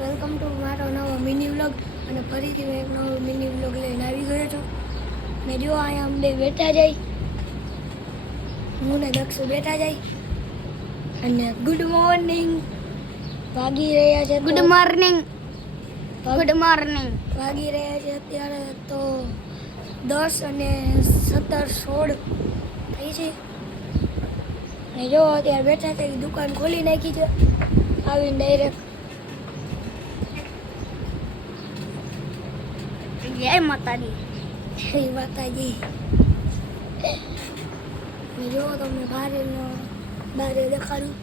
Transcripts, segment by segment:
Welcome to મારો નવો mini vlog અને ફરીથી મેં એક નવો મિની વ્લોગ લઈને આવી ગયો છું ને જો અહીંયા અમે બે બેઠા જાય હું ને દક્ષુ બેઠા જાય અને ગુડ મોર્નિંગ વાગી રહ્યા છે ગુડ મોર્નિંગ વાગી રહ્યા છે અત્યારે તો 10 અને 17 16 થઈ છે ને જો અત્યારે બેઠા છે દુકાન ખોલી નાખી છે આવીને ડાયરેક્ટ જય માતાજી જો તમને બહાર દેખાડું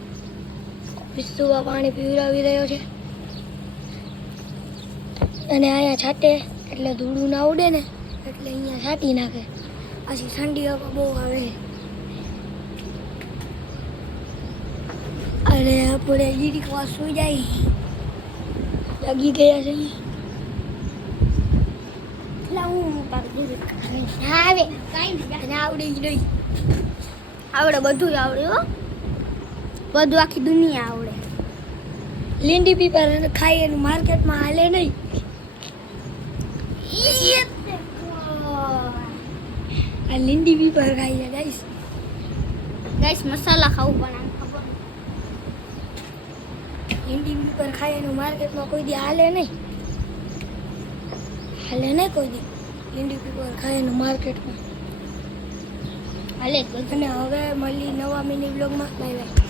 વિસ્તુવા પાણી પીવડાવી રહ્યો છે અને અહીંયા છાંટે એટલે ધૂળું ના ઉડે ને એટલે અહીંયા છાંટી નાખે પછી ઠંડી હવા બહુ આવે અને આપણે જીરીક વાર સુઈ જાય લગી ગયા છે આવડે જ નહીં આવડે બધું આવડે હો બધું આખી દુનિયા આવડે લીંડી પીપર ખાઈ અને માર્કેટમાં હાલે નહીં આ લીંડી પીપર ખાઈ છે ગાઈસ મસાલા ખાવું પણ આમ ખબર લીંડી પીપર ખાઈ અને માર્કેટમાં કોઈ દી હાલે નહીં કોઈ દી લીંડી પીપર ખાઈ અને માર્કેટમાં હાલે અને હવે મળી નવા મિની બ્લોગમાં બાય બાય.